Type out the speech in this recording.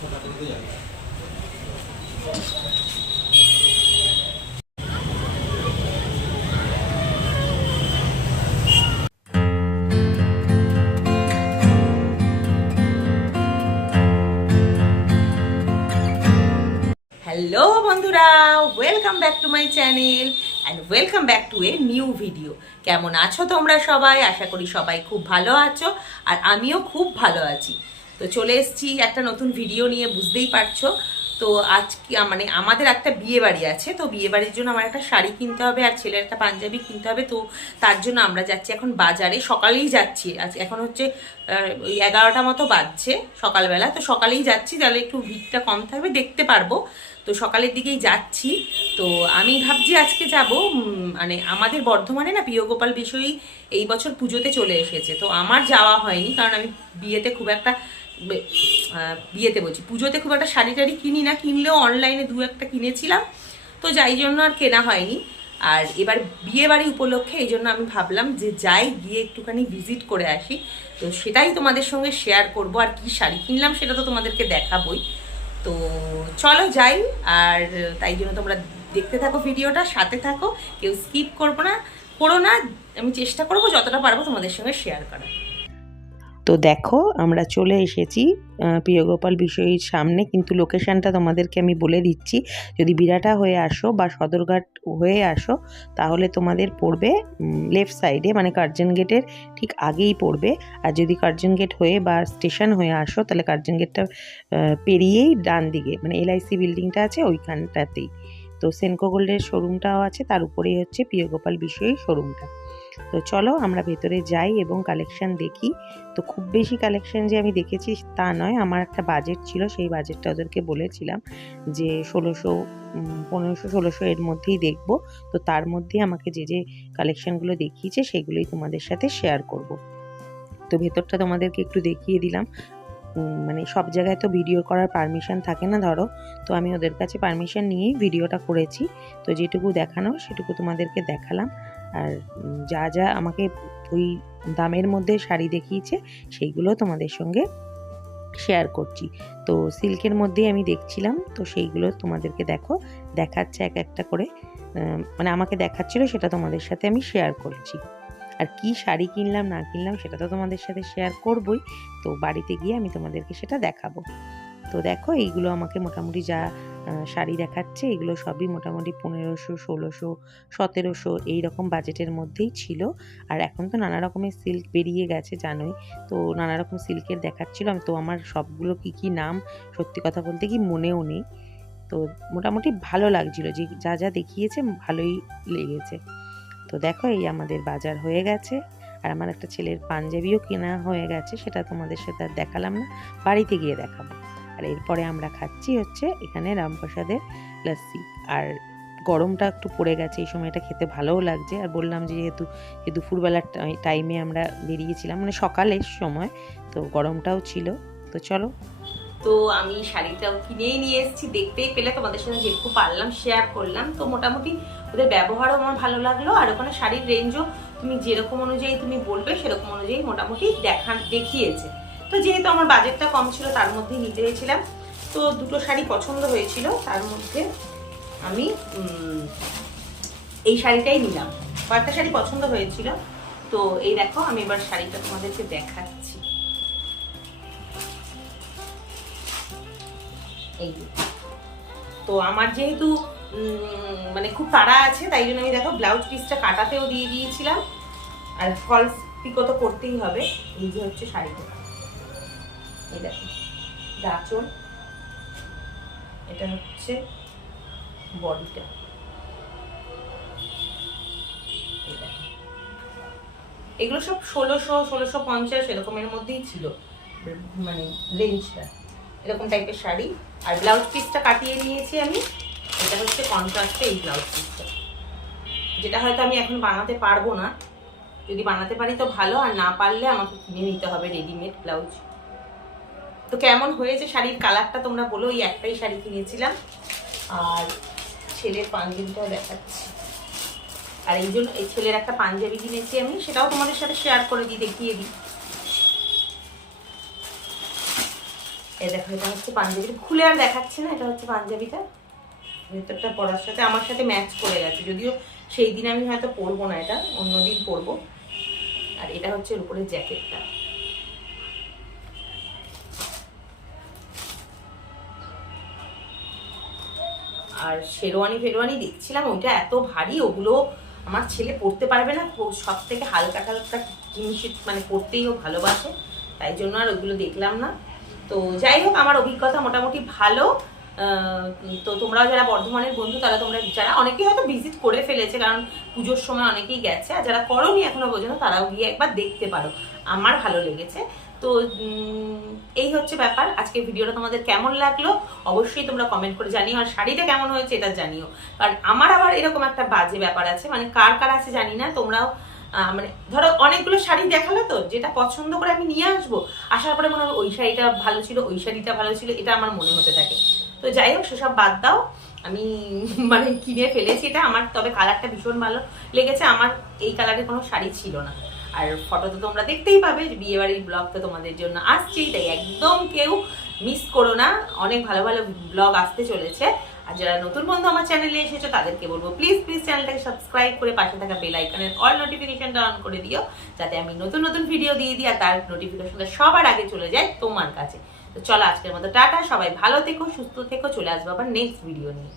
Hello বন্ধুরা। Welcome back to my channel and welcome back to a new video কেমন আছো তোমরা সবাই? আশা করি সবাই খুব ভালো আছো আর আমিও খুব ভালো আছি। তো চলে এসেছি, একটা নতুন ভিডিও নিয়ে, বুঝতেই পারছ। তো আজকে মানে আমাদের একটা বিয়ে বাড়ি আছে, তো বিয়ে বাড়ির জন্য আমার একটা শাড়ি কিনতে হবে আর ছেলের একটা পাঞ্জাবি কিনতে হবে। তো তার জন্য আমরা যাচ্ছি এখন বাজারে, সকালেই যাচ্ছি। আজ এখন হচ্ছে ওই এগারোটা মতো বাজছে সকালবেলা। তো সকালেই যাচ্ছি, তাহলে একটু ভিড়টা কম থাকবে, দেখতে পারব। তো সকালের দিকেই যাচ্ছি। তো আমি ভাবছি আজকে যাব মানে আমাদের বর্ধমানে না প্রিয়গোপাল বিষয়ই এই বছর পুজোতে চলে এসেছে। তো আমার যাওয়া হয়নি, কারণ আমি বিয়েতে খুব একটা বিয়েতে বলছি, পুজোতে খুব একটা শাড়ি টাড়ি কিনি না, কিনলেও অনলাইনে দু একটা কিনেছিলাম, তো যাই জন্য আর কেনা হয়নি। আর এবার বিয়ে বাড়ি উপলক্ষে এই জন্য আমি ভাবলাম যে যাই গিয়ে একটুখানি ভিজিট করে আসি, তো সেটাই তোমাদের সঙ্গে শেয়ার করব, আর কি শাড়ি কিনলাম সেটা তো তোমাদেরকে দেখাবই। তো চলো যাই, আর তাই জন্য তোমরা দেখতে থাকো ভিডিওটা, সাথে থাকো, কেউ স্কিপ করব না, করো না, আমি চেষ্টা করব যতটা পারব তোমাদের সঙ্গে শেয়ার করার। তো দেখো, আমরা চলে এসেছি প্রিয়গোপাল বিষয়ীর সামনে, কিন্তু লোকেশনটা তোমাদেরকে আমি বলে দিচ্ছি। যদি বিরাটা হয়ে আসো বা সদরঘাট হয়ে আসো, তাহলে তোমাদের পড়বে লেফট সাইডে মানে কার্জন গেটের ঠিক আগেই পড়বে। আর যদি কার্জন গেট হয়ে বা স্টেশন হয়ে আসো, তাহলে কার্জন গেটটা পেরিয়েই ডান দিকে মানে এলআইসি বিল্ডিংটা আছে ওইখানটাতেই। তো সেনকো গোল্ডের শোরুমটাও আছে, তার উপরেই হচ্ছে প্রিয়গোপাল বিষয়ী শোরুমটা তো চলো আমরা ভেতরে যাই এবং কালেকশন দেখি। তো খুব বেশি কালেকশন যে আমি দেখেছি তা নয়, আমার একটা বাজেট ছিল, সেই বাজেটটা ওদেরকে বলেছিলাম যে ষোলোশো পনেরোশো, ষোলোশো এর মধ্যেই দেখব। তো তার মধ্যে আমাকে যে যে কালেকশনগুলো দেখিয়েছে সেগুলোই তোমাদের সাথে শেয়ার করব। তো ভেতরটা তোমাদেরকে একটু দেখিয়ে দিলাম। মানে সব জায়গায় তো ভিডিও করার পারমিশন থাকে না ধরো। তো আমি ওদের কাছে পারমিশন নিয়েই ভিডিওটা করেছি। তো যেটুকু দেখানো সেটুকু তোমাদেরকে দেখালাম। আর যা যা আমাকে ওই দামের মধ্যে শাড়ি দেখিয়েছে, সেইগুলো তোমাদের সঙ্গে শেয়ার করছি। তো সিল্কের মধ্যেই আমি দেখছিলাম, তো সেইগুলো তোমাদেরকে দেখো, দেখাচ্ছে এক একটা করে। মানে আমাকে দেখাচ্ছিল, সেটা তোমাদের সাথে আমি শেয়ার করছি। আর কি শাড়ি কিনলাম, না কিনলাম, সেটা তো তোমাদের সাথে শেয়ার করবই। তো বাড়িতে গিয়ে আমি তোমাদেরকে সেটা দেখাবো। তো দেখো, এইগুলো আমাকে মোটামুটি যা শাড়ি দেখাচ্ছে। এগুলো সবই মোটামুটি পনেরোশো, ষোলোশো, সতেরোশো এই রকম বাজেটের মধ্যেই ছিল। আর এখন তো নানা রকমের সিল্ক বেরিয়ে গেছে, জানোই। তো নানা রকম সিল্কের দেখাচ্ছিল। তো আমার সবগুলো কি কি নাম সত্যি কথা বলতে কি মনেও নেই। তো মোটামুটি ভালো লাগছিল। যে যা যা দেখিয়েছে ভালোই লেগেছে। তো দেখো এই আমাদের বাজার হয়ে গেছে। আর আমার একটা ছেলের পাঞ্জাবিও কেনা হয়ে গেছে। সেটা তোমাদের সাথে আর দেখালাম না। বাড়িতে গিয়ে দেখাবো। আর এরপরে আমরা খাচ্ছি হচ্ছে এখানে রামপ্রসাদের লস্যি আর গরমটা একটু পড়ে গেছে, এই সময়টা খেতে ভালোও লাগছে। আর বললাম যে যেহেতু যে দুপুরবেলার টাই- টাইমে আমরা বেরিয়েছিলাম মানে সকালের সময়, তো গরমটাও ছিল। তো চলো। তো আমি শাড়িটাও কিনেই নিয়ে এসেছি, দেখতেই পেলে তোমাদের সাথে যেটুকু পারলাম শেয়ার করলাম। তো মোটামুটি ওদের ব্যবহারও আমার ভালো লাগল, আর ওখানে শাড়ির রেঞ্জও তুমি যেরকম অনুযায়ী তুমি বলবে, সেরকম অনুযায়ী মোটামুটি দেখা, দেখিয়েছে। তো যেহেতু আমার বাজেটটা কম ছিল, তার মধ্যেই নিতে হয়েছিলাম তো দুটো শাড়ি পছন্দ হয়েছিল, তার মধ্যে আমি এই শাড়িটাই নিলাম। কয়েকটা শাড়ি পছন্দ হয়েছিল। তো এই দেখো, আমি এবার শাড়িটা তোমাদেরকে দেখাচ্ছি। এই তো আমার যেহেতু মানে খুব তাড়া আছে, তাই জন্য আমি দেখো ব্লাউজ পিসটা কাটাতেও দিয়ে দিয়েছিলাম। আর ফলস পিকো তো করতেই হবে, এই যে হচ্ছে শাড়িটা। এই দেখো ডাচন এটা হচ্ছে বডিটা। এগুলো সব ষোলোশো ষোলোশো পঞ্চাশ এরকমের মধ্যেই ছিল। মানে রেঞ্জটা এরকম টাইপের শাড়ি। আর ব্লাউজ পিসটা কাটিয়ে নিয়েছি আমি। এটা হচ্ছে কন্ট্রাস্টে এই ব্লাউজ পিসটা যেটা হয়তো আমি এখন বানাতে পারব না। যদি বানাতে পারি তো ভালো। আর না পারলে আমাকে কিনে নিতে হবে রেডিমেড ব্লাউজ তো কেমন হয়েছে শাড়ির কালারটা তোমরা বলো, ওই একটাই শাড়ি কিনেছিলাম। আর ছেলের পাঞ্জাবিটাও দেখাচ্ছি। আর এই জন্য এই ছেলের একটা পাঞ্জাবি কিনেছি আমি, সেটাও তোমাদের সাথে শেয়ার করে দিই, দেখিয়ে দিই। এই দেখো, এটা হচ্ছে পাঞ্জাবিটা। খুলে আর দেখাচ্ছে না, এটা হচ্ছে পাঞ্জাবিটা। ভেতরটা পরার সাথে, আমার সাথে ম্যাচ করে গেছে। যদিও সেই দিন আমি হয়তো পরবো না এটা অন্যদিন পরবো। আর এটা হচ্ছে এর উপরে জ্যাকেটটা আর শেরওয়ানি ফেরওয়ানি দেখছিলাম, ওইটা এত ভারী, ওগুলো আমার ছেলে পড়তে পারবে না। সব থেকে হালকা হালকা জিনিস মানে পড়তেই ও ভালোবাসে, তাই জন্য আর ওইগুলো দেখলাম না। তো যাই হোক, আমার অভিজ্ঞতা মোটামুটি ভালো। তো তোমরাও যারা বর্ধমানের বন্ধু, তারা তোমরা যারা, অনেকেই হয়তো ভিজিট করে ফেলেছে, কারণ পুজোর সময় অনেকেই গেছে, আর যারা করনি এখনও পর্যন্ত, তারাও গিয়ে একবার দেখতে পারো। আমার ভালো লেগেছে। তো এই হচ্ছে ব্যাপার। আজকে ভিডিওটা তোমাদের কেমন লাগল? অবশ্যই তোমরা কমেন্ট করে জানিও। আর শাড়িটা কেমন হয়েছে এটা জানিও। কারণ আমার আবার এরকম একটা বাজে ব্যাপার আছে। মানে কার কার আছে জানি না। তোমরাও মানে ধরো অনেকগুলো শাড়ি দেখাল তো যেটা পছন্দ করে আমি নিয়ে আসব, আসার পরে মনে হবে ওই শাড়িটা ভালো ছিল, ওই শাড়িটা ভালো ছিল, এটা আমার মনে হতে থাকে। তো যাই হোক, সেসব বাদ দাও। আমি মানে কিনে ফেলেছি এটা। আমার, তবে কালারটা ভীষণ ভালো লেগেছে। আমার এই কালারের কোনো শাড়ি ছিল না। আর ফটো তো তোমরা দেখতেই পাবে যে বিয়েবাড়ির ব্লগ তো তোমাদের জন্য আসছেই, তাই একদম কেউ মিস করো না। অনেক ভালো ভালো ব্লগ আসতে চলেছে। আর যারা নতুন বন্ধু আমার চ্যানেলে এসেছ, তাদেরকে বলব প্লিজ প্লিজ চ্যানেলটাকে সাবস্ক্রাইব করে পাশে থাকা বেল আইকনের অল নোটিফিকেশনটা অন করে দিও, যাতে আমি নতুন নতুন ভিডিও দিয়ে দিই আর তার নোটিফিকেশনটা সবার আগে চলে যায় তোমার কাছে। তো চলো আজকের মতো টাটা, সবাই ভালো থেকো, সুস্থ থেকো, চলে আসব আবার নেক্সট ভিডিও নিয়ে।